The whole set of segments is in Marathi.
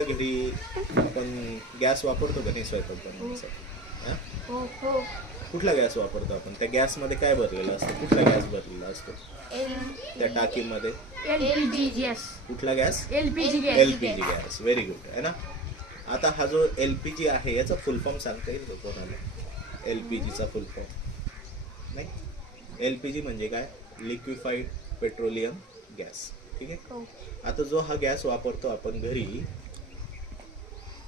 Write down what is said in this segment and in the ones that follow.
घरी आपण गॅस वापरतो का नाही स्वयंपाक बनवण्यासाठी? हा? हो हो कुठला गॅस वापरतो आपण? त्या गॅसमध्ये काय भरलेलं असतं? कुठला गॅस भरलेला असतो त्या टाकीमध्ये? LPG gas. कुठला gas? LPG gas. LPG gas. Very good आहे ना. आता हा जो एलपीजी आहे याचा फुल फॉर्म सांगता येईल का कोणाला? एलपीजीचा फुल फॉर्म नाही. एलपीजी म्हणजे काय? Liquefied petroleum gas. ठीक आहे. आता जो हा गॅस वापरतो आपण घरी,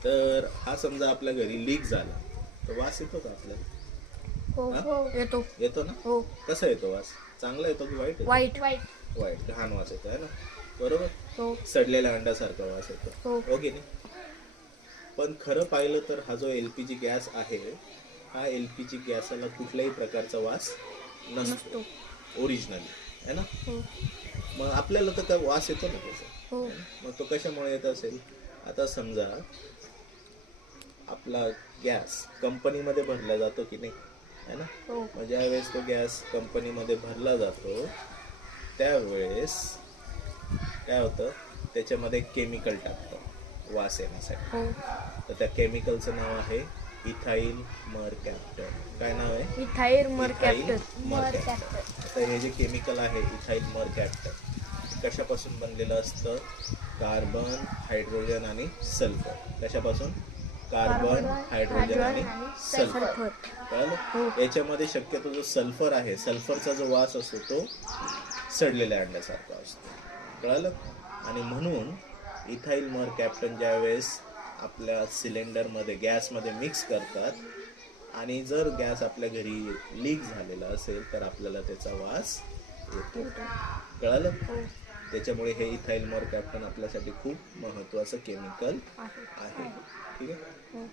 तर हा समजा आपल्या घरी लीक झाला तर वास येतो का आपल्याला? हो येतो. येतो ना. हो. कसा येतो वास? चांगला येतो की वाईट येतो? वाईट. वाईट घाण वास येतो आहे ना. बरोबर. हो सडलेल्या अंड्यासारखा वास येतो. हो. हो की नाही. पण खरं पाहिलं तर हा जो एलपीजी गॅस आहे, हा एलपीजी गॅसला कुठल्याही प्रकारचा वास नसतो ओरिजिनली आहे ना. हो मग आपल्याला तर काय वास येतो ना त्याचा. हो मग तो कशामुळे येत असेल? आता समजा आपला गॅस कंपनीमध्ये भरला जातो की नाही आहे ना. हो. मग ज्यावेळेस तो गॅस कंपनीमध्ये भरला जातो त्यावेळेस काय होतं, त्याच्यामध्ये केमिकल टाकतं वास येण्यासाठी. हो. तर त्या केमिकलचं नाव आहे इथाईल मरकॅप्टन. काय नाव आहे? इथाईल मरकॅप्टन. मरकॅप्टन. आता हे जे केमिकल आहे इथाईल मरकॅप्टन कशापासून बनलेलं असतं? कार्बन, हायड्रोजन आणि सल्फर. कशापासून? कार्बन, हायड्रोजन आणि सल्फर. कळलं? याच्यामध्ये शक्यतो जो सल्फर आहे, सल्फरचा जो वास असतो तो सडलेल्या अंड्यासारखा असतो. कळलं? आणि म्हणून इथाईल मरकॅप्टन ज्यावेळेस आपल्या सिलेंडरमध्ये गॅसमध्ये मिक्स करतात आणि जर गॅस आपल्या घरी लीक झालेला असेल तर आपल्याला त्याचा वास येतो. कळलं? त्याच्यामुळे हे इथाईल मरकॅप्टन आपल्यासाठी खूप महत्त्वाचं केमिकल आहे. ठीक आहे.